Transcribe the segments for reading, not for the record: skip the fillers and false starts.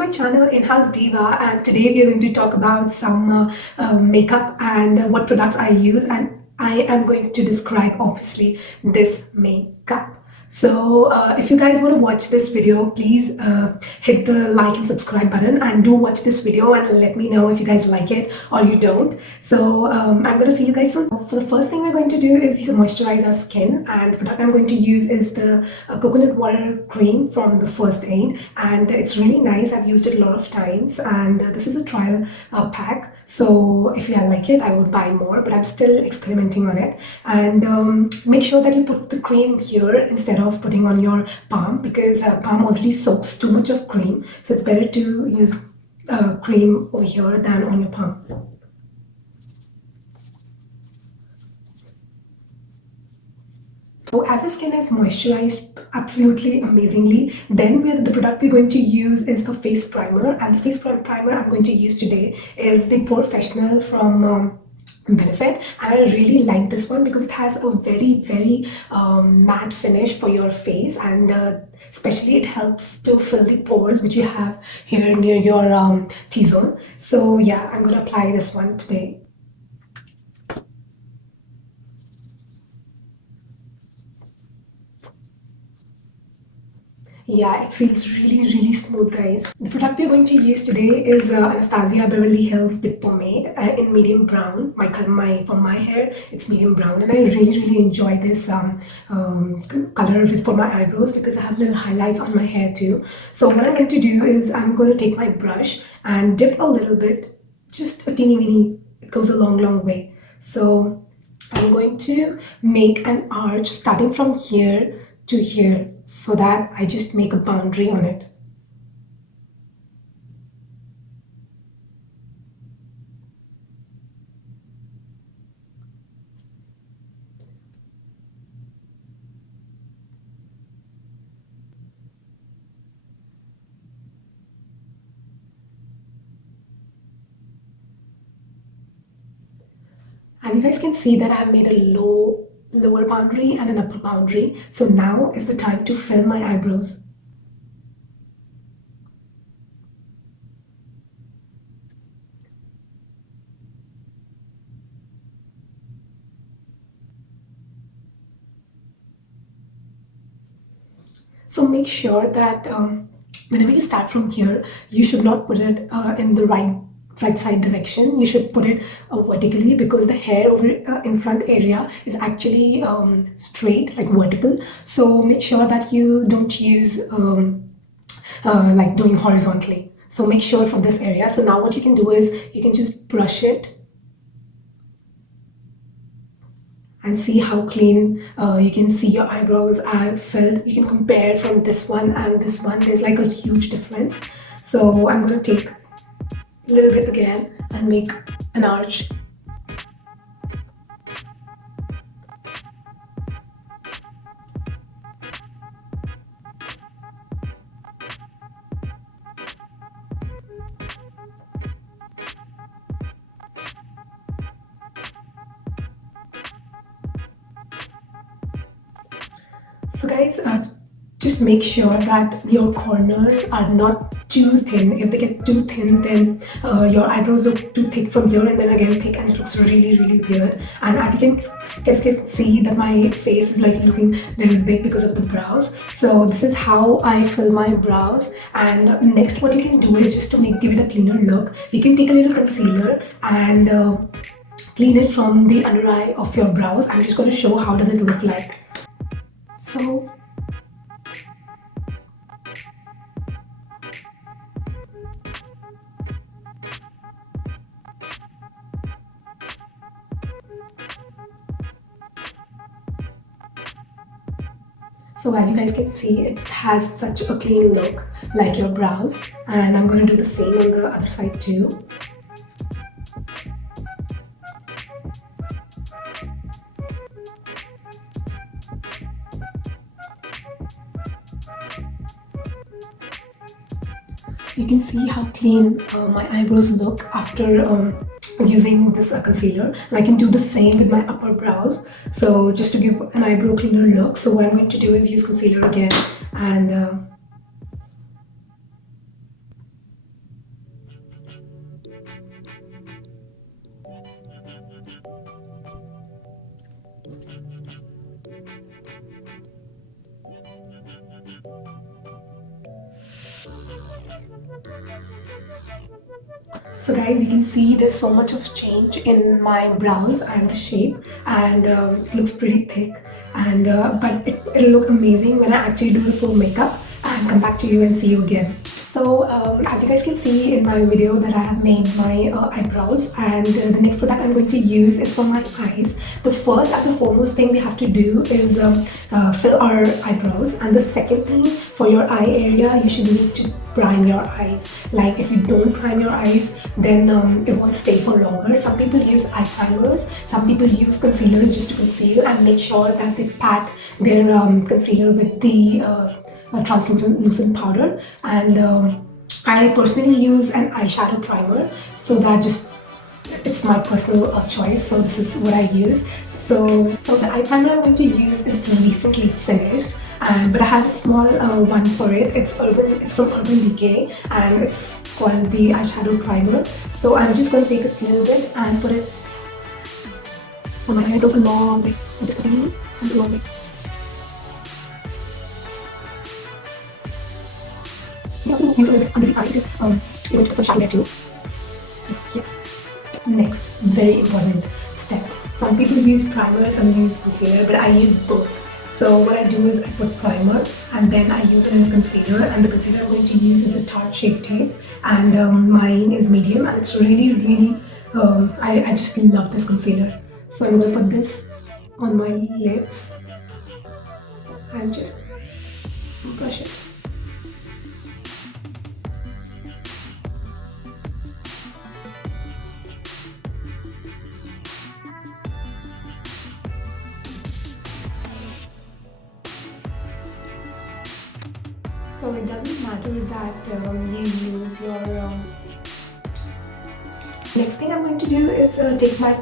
my channel Inhousediva, and today we are going to talk about some makeup and what products I use, and I am going to describe obviously this makeup. So if you guys want to watch this video, please hit the like and subscribe button, and do watch this video and let me know if you guys like it or you don't. So I'm going to see you guys soon. For the first thing we're going to do is moisturize our skin, and the product I'm going to use is the coconut water cream from the First Aid, and it's really nice. I've used it a lot of times, and this is a trial pack, so if I like it I would buy more, but I'm still experimenting on it. And make sure that you put the cream here instead of putting on your palm, because palm already soaks too much of cream, so it's better to use cream over here than on your palm. So as the skin is moisturized absolutely amazingly, then the product we're going to use is a face primer, and the face primer I'm going to use today is the Professional from Benefit, and I really like this one because it has a very matte finish for your face, and especially it helps to fill the pores which you have here near your T-zone. So yeah, I'm gonna apply this one today. Yeah, it feels really smooth, guys. The product we're going to use today is Anastasia Beverly Hills Dip Pomade in medium brown. For my hair, it's medium brown, and I really enjoy this color for my eyebrows because I have little highlights on my hair too. So what I'm going to do is I'm going to take my brush and dip a little bit, just a teeny weeny. It goes a long way. So I'm going to make an arch starting from here to here, so that I just make a boundary on it. As you guys can see that I have made a lower boundary and an upper boundary. So now is the time to fill my eyebrows. So make sure that whenever you start from here, you should not put it in the right side direction. You should put it vertically, because the hair over in front area is actually straight, like vertical. So make sure that you don't use like doing horizontally. So make sure for this area. So now what you can do is you can just brush it and see how clean you can see your eyebrows are filled. You can compare from this one and this one. There's like a huge difference. So I'm going to take a little bit again and make an arch. So guys, just make sure that your corners are not too thin. If they get too thin, then your eyebrows look too thick from here and then again thick, and it looks really weird. And as you can see that my face is like looking a little big because of the brows. So this is how I fill my brows. And next what you can do is, just to give it a cleaner look, you can take a little concealer and clean it from the under eye of your brows. I'm just going to show how does it look like. So as you guys can see, it has such a clean look like your brows, and I'm going to do the same on the other side too. You can see how clean my eyebrows look after using this concealer, and I can do the same with my upper brows. So just to give an eyebrow cleaner look, so what I'm going to do is use concealer again and So guys, you can see there's so much of change in my brows and the shape, and it looks pretty thick, and but it'll look amazing when I actually do the full makeup and come back to you and see you again. So as you guys can see in my video that I have made my eyebrows, and the next product I'm going to use is for my eyes. The first and the foremost thing we have to do is fill our eyebrows, and the second thing, for your eye area you should need to prime your eyes. Like if you don't prime your eyes, then it won't stay for longer. Some people use eye primers, some people use concealers just to conceal and make sure that they pat their concealer with the translucent powder, and I personally use an eyeshadow primer, so that just it's my personal choice, so this is what I use. So the eye primer I'm going to use is recently finished, and but I have a small one for it. It's from Urban Decay, and it's called the eyeshadow primer. So I'm just going to take a little bit and put it on my hair. It goes a long way. I'm just putting it a long way. You have to use a little bit under the eye because you want to put some shine there too. Yes. Next, very important step. Some people use primer, some use concealer, but I use both. So what I do is I put primer and then I use it in concealer, and the concealer I'm going to use is the Tarte Shape Tape, and mine is medium, and it's really I just love this concealer. So I'm going to put this on my lids and just brush it. So it doesn't matter that you use your... Next thing I'm going to do is take my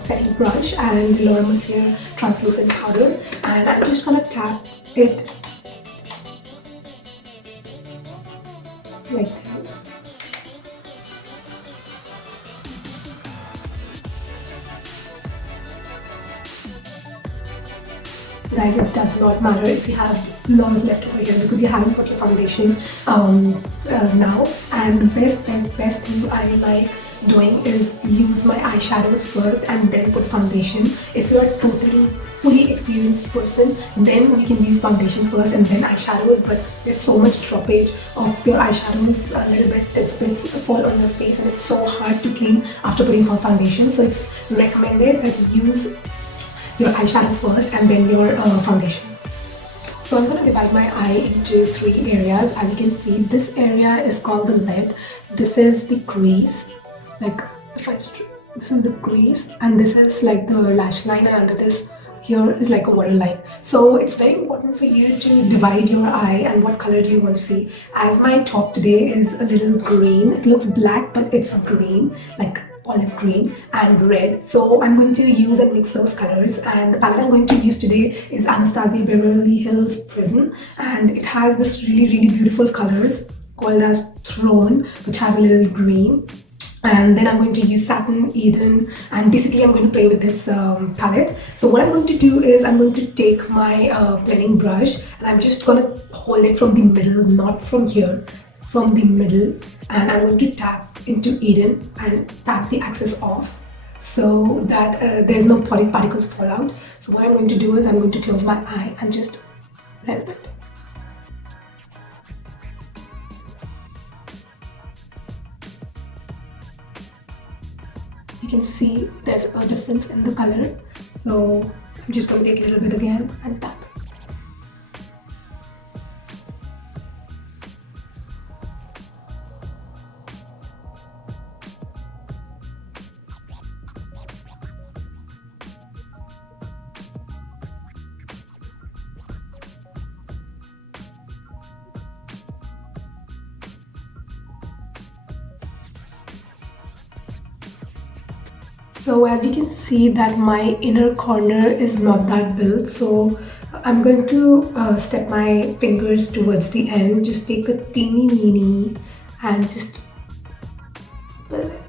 setting brush and Laura Mercier translucent powder, and I'm just gonna tap it like this. Guys, it does not matter if you have a lot of leftover here because you haven't put your foundation now. And the best thing I like doing is use my eyeshadows first and then put foundation. If you're a totally fully experienced person, then we can use foundation first and then eyeshadows, but there's so much droppage of your eyeshadows, a little bit that spits fall on your face, and it's so hard to clean after putting on foundation. So it's recommended that you use your eyeshadow first and then your foundation. So I'm going to divide my eye into 3 areas. As you can see, this area is called the lid, this is the crease, like this is the crease, and this is like the lash line, and under this here is like a waterline. So it's very important for you to divide your eye and what color do you want to see. As my top today is a little green, it looks black but it's green, like olive green and red, so I'm going to use and mix those colors. And the palette I'm going to use today is Anastasia Beverly Hills Prism, and it has this really beautiful colors called as Throne, which has a little green. And then I'm going to use Satin Eden, and basically I'm going to play with this palette. So what I'm going to do is I'm going to take my blending brush and I'm just going to hold it from the middle, not from here, from the middle, and I'm going to tap into Eden and tap the excess off so that there's no particles fall out. So what I'm going to do is I'm going to close my eye and just blend it. You can see there's a difference in the color, so I'm just going to take a little bit again and tap. So as you can see that my inner corner is not that built, so I'm going to step my fingers towards the end, just take a teeny weeny and just build it.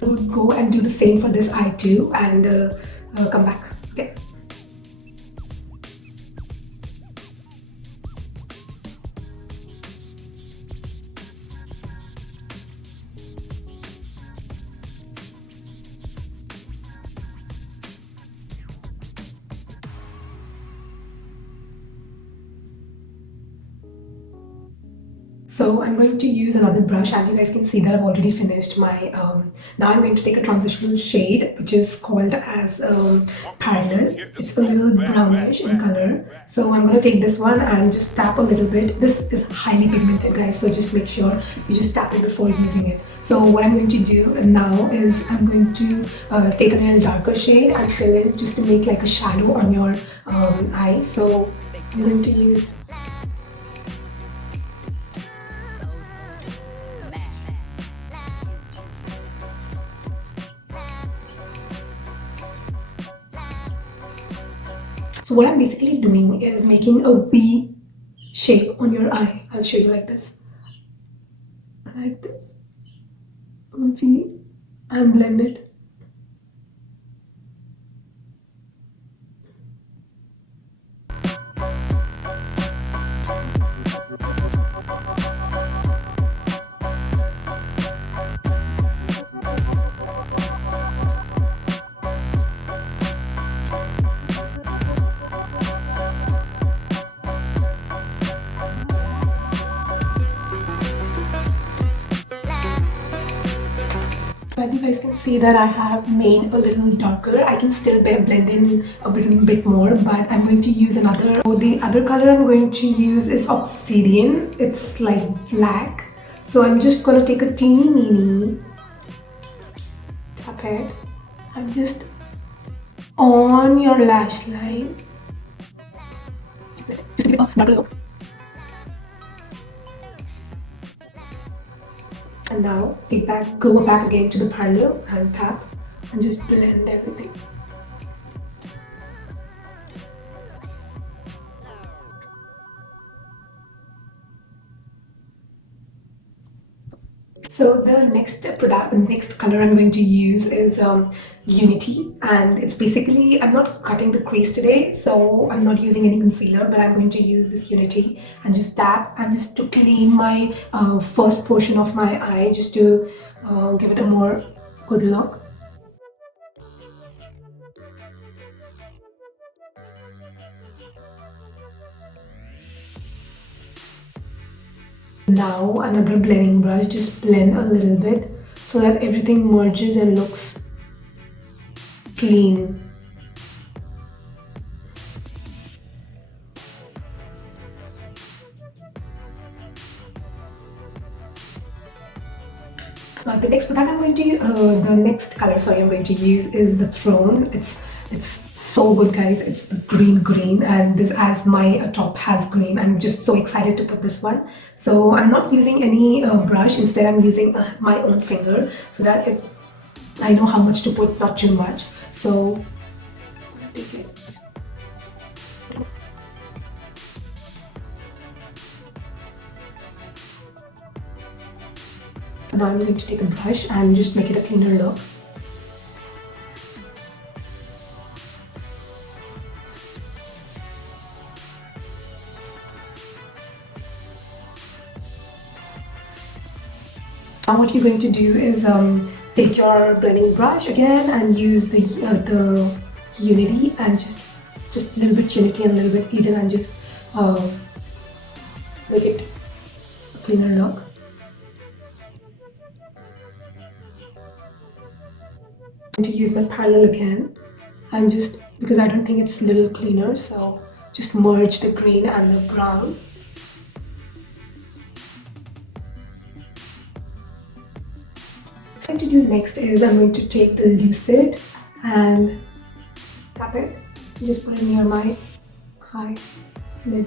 We'll go and do the same for this eye too, and come back. Okay. So I'm going to use another brush. As you guys can see that I've already finished my, now I'm going to take a transitional shade which is called as Parallel. It's a little brownish in color. So I'm going to take this one and just tap a little bit. This is highly pigmented, guys, so just make sure you just tap it before using it. So what I'm going to do now is I'm going to take a little darker shade and fill in just to make like a shadow on your eye. So I'm going to use So what I'm basically doing is making a V shape on your eye. I'll show you like this. Like this. V and blend it. As you guys can see that I have made a little darker. I can still blend in a little bit more, but I'm going to use another. So the other color I'm going to use is Obsidian. It's like black. So I'm just gonna take a teeny weeny, tap it, and just on your lash line. And now go back again to the parallel and tap and just blend everything. So the next color I'm going to use is Unity, and it's basically, I'm not cutting the crease today, so I'm not using any concealer, but I'm going to use this Unity and just tap and just to clean my first portion of my eye, just to give it a more good look. Now another blending brush, just blend a little bit so that everything merges and looks clean. The next product I'm going to the next color I'm going to use is the Throne. It's so good, guys. It's the green, and this, as my top has green, I'm just so excited to put this one. So I'm not using any brush. Instead, I'm using my own finger so that I know how much to put, not too much. So take it. Now I'm going to take a brush and just make it a cleaner look. Now what you're going to do is take your blending brush again and use the Unity, and just a little bit Unity and a little bit Eden, and just make it a cleaner look. I'm going to use my parallel again, and just because I don't think it's a little cleaner, so just merge the green and the brown. What I'm going to do next is I'm going to take the Lucid and tap it, just put it near my eye lid.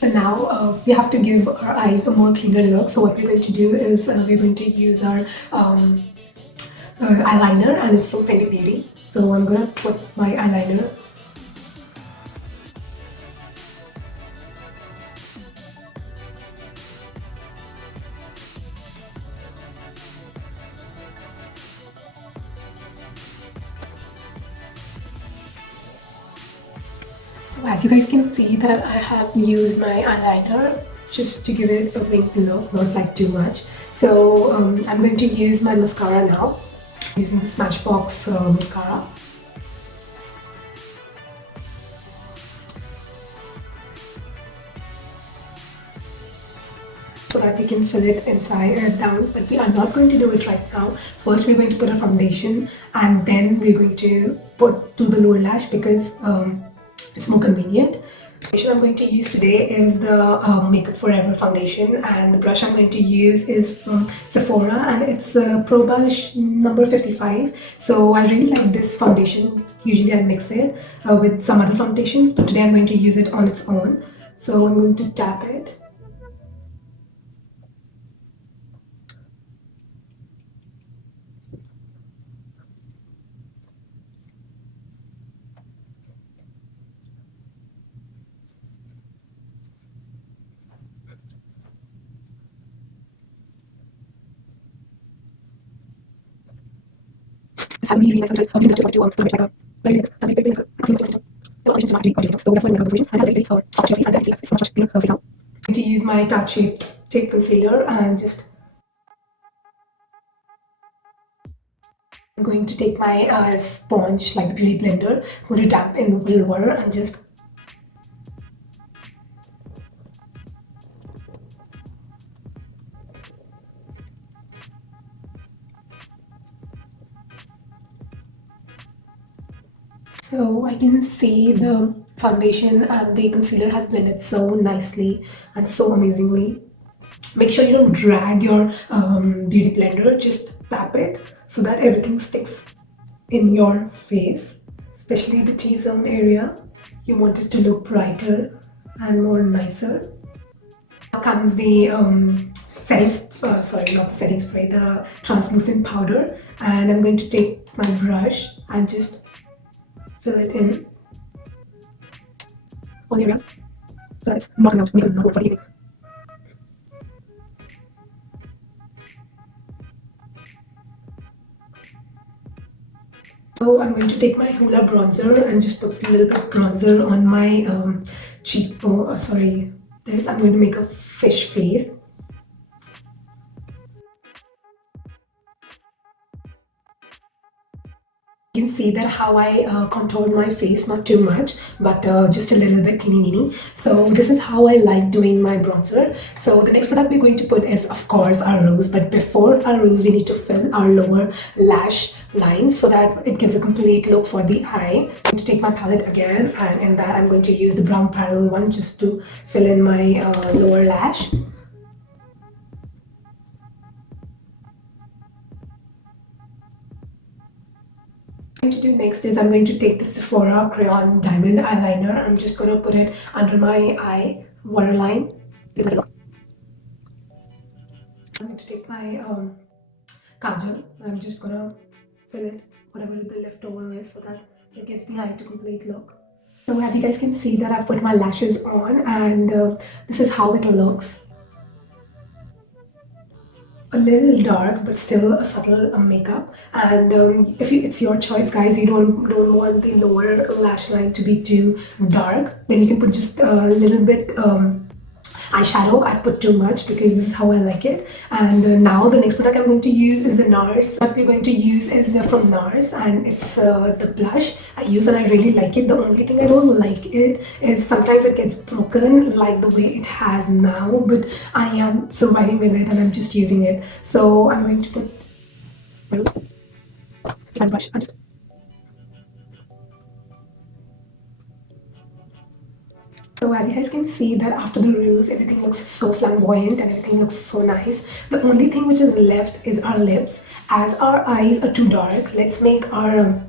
So now we have to give our eyes a more cleaner look. So what we're going to do is we're going to use our eyeliner, and it's from Fenty Beauty. So I'm going to put my eyeliner So as you guys can see that I have used my eyeliner just to give it a winged look, not like too much. So I'm going to use my mascara now, using the Smashbox mascara. So that we can fill it inside and down, but we are not going to do it right now. First we're going to put a foundation and then we're going to put to the lower lash because it's more convenient. The foundation I'm going to use today is the Makeup Forever foundation, and the brush I'm going to use is from Sephora and it's Pro Brush number 55. So I really like this foundation. Usually I mix it with some other foundations, but today I'm going to use it on its own. So I'm going to tap it. Has a really nice contrast. How do you to make like a very nice, very nice, the foundation is not actually so that's why we have those and has a very soft face, and that's it's much cleaner face now. I'm going to use my Touch Shape concealer and just I'm going to take my sponge like the beauty blender. I'm going to dab in a little water and just so I can see the foundation and the concealer has blended so nicely and so amazingly. Make sure you don't drag your beauty blender, just tap it so that everything sticks in your face, especially the T-zone area. You want it to look brighter and more nicer. Now comes the sorry, not the setting spray, the translucent powder, and I'm going to take my brush and just fill it in all the areas so that it's knocking out, making it not work for the evening. So I'm going to take my Hoola bronzer and just put a little bit of bronzer on my cheekbone. Sorry, this. I'm going to make a fish face. You can see that how I contoured my face, not too much, but just a little bit teeny weeny. So this is how I like doing my bronzer. So the next product we're going to put is of course our rose, but before our rose we need to fill our lower lash lines so that it gives a complete look for the eye. I'm going to take my palette again, and in that I'm going to use the brown parallel one just to fill in my lower lash. What I'm going to do next is I'm going to take the Sephora Crayon Diamond Eyeliner. I'm just going to put it under my eye waterline. I'm going to take my kajal. I'm just going to fill it, whatever the leftover is, so that it gives the eye a complete look. So as you guys can see that I've put my lashes on, and this is how it looks. A little dark but still a subtle makeup, and if it's your choice guys, you don't want the lower lash line to be too dark, then you can put just a little bit eyeshadow. I've put too much because this is how I like it. And now the next product I'm going to use is the NARS. What we're going to use is from NARS, and it's the blush I use, and I really like it. The only thing I don't like it is sometimes it gets broken like the way it has now, but I am surviving with it and I'm just using it. So I'm going to put my brush and just so as you guys can see that after the rose, everything looks so flamboyant and everything looks so nice. The only thing which is left is our lips. As our eyes are too dark, let's make our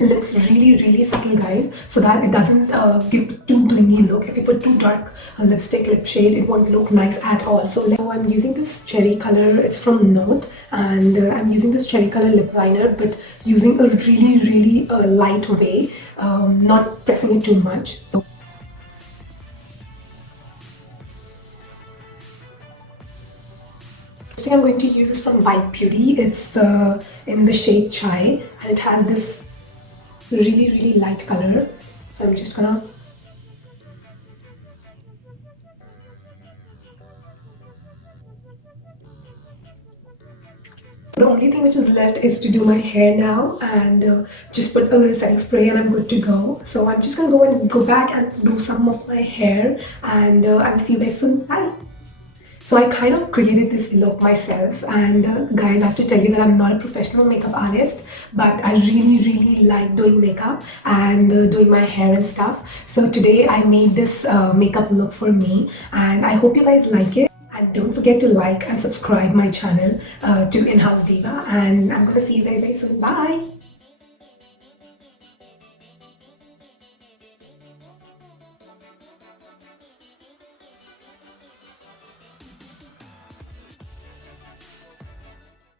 lips really subtle guys, so that it doesn't give too blingy look. If you put too dark lipstick lip shade, it won't look nice at all. So I'm using this cherry color, it's from Note, and I'm using this cherry color lip liner, but using a really light way, not pressing it too much. So thing I'm going to use is from White Beauty. It's in the shade Chai, and it has this really light color. So I'm just gonna only thing which is left is to do my hair now, and just put a little setting spray and I'm good to go. So I'm just gonna go back and do some of my hair, and I'll see you guys soon. Bye. So I kind of created this look myself, and guys, I have to tell you that I'm not a professional makeup artist, but I really like doing makeup and doing my hair and stuff. So today I made this makeup look for me, and I hope you guys like it. And don't forget to like and subscribe my channel to Inhousediva, and I'm gonna see you guys very soon. Bye.